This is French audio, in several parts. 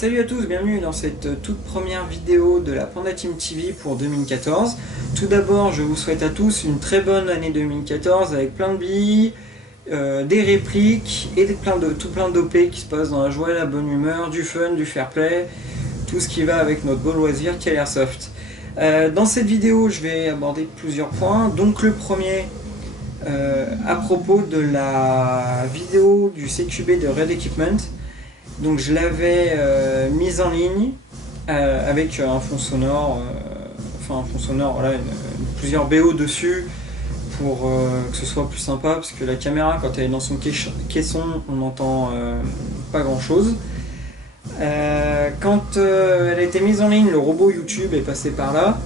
Salut à tous, bienvenue dans cette toute première vidéo de la Panda Team TV pour 2014. Tout d'abord, je vous souhaite à tous une très bonne année 2014 avec plein de billes, des répliques et tout plein d'OP qui se passent dans la joie et la bonne humeur, du fun, du fair play, tout ce qui va avec notre beau loisir qu'est l'Airsoft. Dans cette vidéo, je vais aborder plusieurs points. Donc le premier, à propos de la vidéo du CQB de Red Equipment. Donc je l'avais mise en ligne avec un fond sonore, voilà, plusieurs BO dessus pour que ce soit plus sympa, parce que la caméra, quand elle est dans son caisson, on n'entend pas grand chose. Quand elle a été mise en ligne, le robot YouTube est passé par là,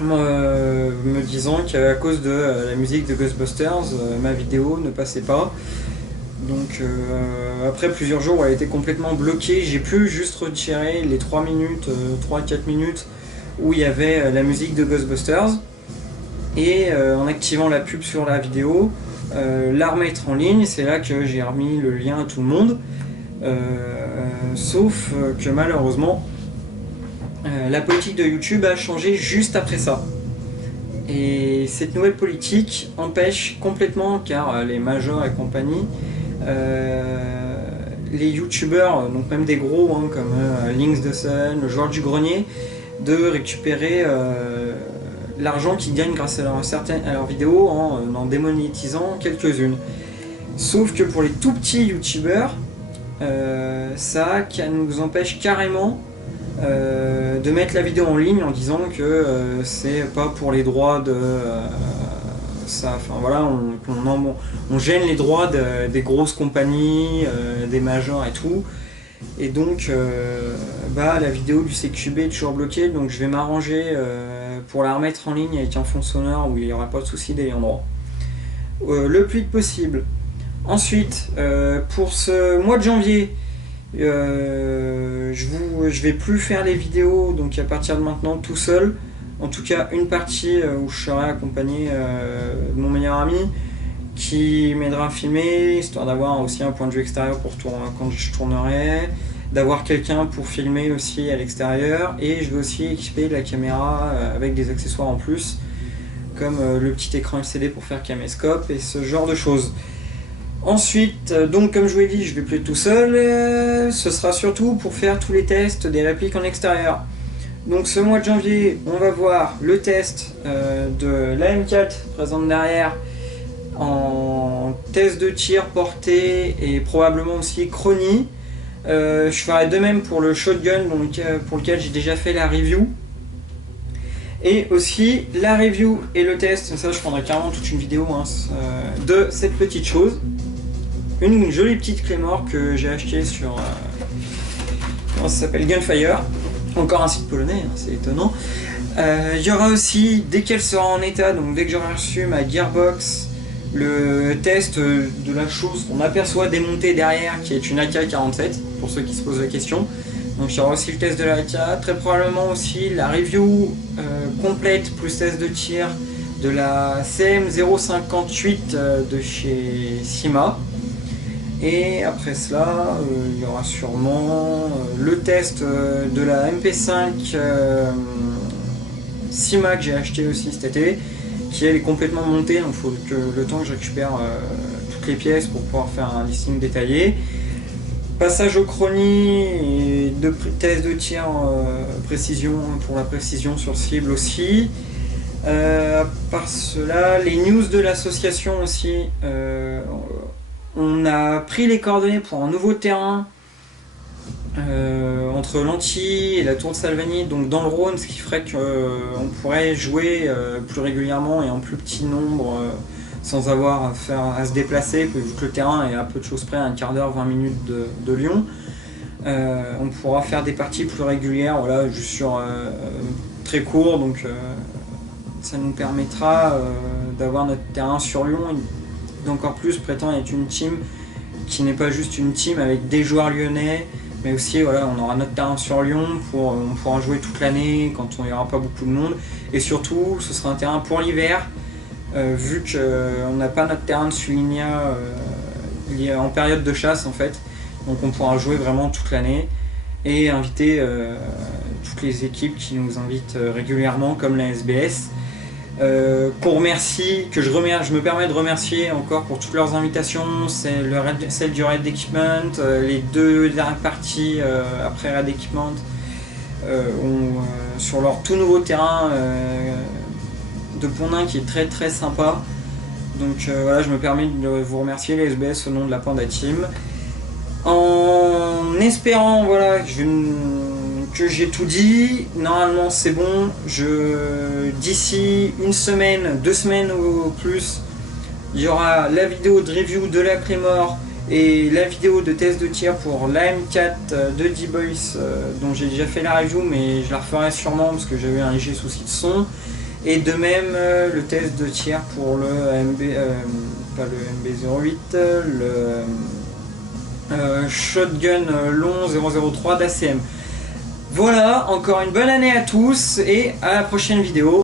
me disant qu'à cause de la musique de Ghostbusters, ma vidéo ne passait pas. Donc après plusieurs jours, elle était complètement bloquée. J'ai pu juste retirer les 3 à 4 minutes où il y avait la musique de Ghostbusters. Et en activant la pub sur la vidéo, la remettre en ligne. C'est là que j'ai remis le lien à tout le monde. Sauf que malheureusement, la politique de YouTube a changé juste après ça. Et cette nouvelle politique empêche complètement, car les majors et compagnie, les youtubeurs, donc même des gros comme Lynx the Sun, le joueur du grenier, de récupérer l'argent qu'ils gagnent grâce à leurs vidéos en démonétisant quelques-unes. Sauf que pour les tout petits youtubeurs, ça nous empêche carrément de mettre la vidéo en ligne en disant que c'est pas pour les droits de ça. Enfin voilà, on gêne les droits des grosses compagnies, des majors et tout. Et donc la vidéo du CQB est toujours bloquée, donc je vais m'arranger pour la remettre en ligne avec un fond sonore où il n'y aura pas de souci d'ayant droit. Le plus vite possible. Ensuite, pour ce mois de janvier, je vais plus faire les vidéos, donc à partir de maintenant tout seul. En tout cas une partie où je serai accompagné de mon meilleur ami qui m'aidera à filmer, histoire d'avoir aussi un point de vue extérieur pour quand je tournerai, d'avoir quelqu'un pour filmer aussi à l'extérieur, et je vais aussi équiper la caméra avec des accessoires en plus, comme le petit écran LCD pour faire caméscope et ce genre de choses. Ensuite, donc comme je vous l'ai dit, je vais plus être tout seul, ce sera surtout pour faire tous les tests des répliques en extérieur. Donc ce mois de janvier, on va voir le test de l'AM4 présente derrière en test de tir, portée et probablement aussi chronie. Je ferai de même pour le shotgun pour lequel j'ai déjà fait la review. Et aussi la review et le test, ça je prendrai carrément toute une vidéo de cette petite chose. Une jolie petite Claymore que j'ai achetée sur comment ça s'appelle, Gunfire. Encore un site polonais, c'est étonnant. Il y aura aussi, dès qu'elle sera en état, donc dès que j'aurai reçu ma Gearbox, le test de la chose qu'on aperçoit démontée derrière, qui est une AK-47, pour ceux qui se posent la question. Donc il y aura aussi le test de la AK, très probablement aussi la review complète, plus test de tir, de la CM058 de chez Syma. Et après cela, il y aura sûrement le test de la MP5 Syma que j'ai acheté aussi cet été, qui elle est complètement montée, donc il faut que le temps que je récupère toutes les pièces pour pouvoir faire un listing détaillé. Passage au chronie et de test de tir précision, pour la précision sur cible aussi. À part cela, les news de l'association aussi. On a pris les coordonnées pour un nouveau terrain entre l'Antilly et la Tour de Salvagny, donc dans le Rhône, ce qui ferait qu'on pourrait jouer plus régulièrement et en plus petit nombre sans avoir à se déplacer, vu que le terrain est à peu de choses près, à un quart d'heure, 20 minutes de Lyon. On pourra faire des parties plus régulières, voilà, juste sur très court, donc ça nous permettra d'avoir notre terrain sur Lyon. D'encore plus prétend être une team qui n'est pas juste une team avec des joueurs lyonnais, mais aussi voilà, on aura notre terrain sur Lyon, on pourra jouer toute l'année quand il n'y aura pas beaucoup de monde, et surtout ce sera un terrain pour l'hiver, vu qu'on n'a pas notre terrain de Sulinia en période de chasse en fait, donc on pourra jouer vraiment toute l'année. et inviter toutes les équipes qui nous invitent régulièrement, comme la SBS. Qu'on remercie, je me permets de remercier encore pour toutes leurs invitations, celle du Red Equipment, les 2 dernières parties après Red Equipment, sur leur tout nouveau terrain de Pont-Nain qui est très très sympa. Donc voilà, je me permets de vous remercier les SBS au nom de la Panda Team. En espérant voilà, que j'ai tout dit, normalement c'est bon. D'ici une semaine, 2 semaines ou plus, il y aura la vidéo de review de la Claymore et la vidéo de test de tir pour l'AM4 de D-Boys, dont j'ai déjà fait la review, mais je la referai sûrement parce que j'avais un léger souci de son. Et de même le test de tir pour le pas le MB08, le Shotgun long 003 d'ACM. Voilà, encore une bonne année à tous et à la prochaine vidéo.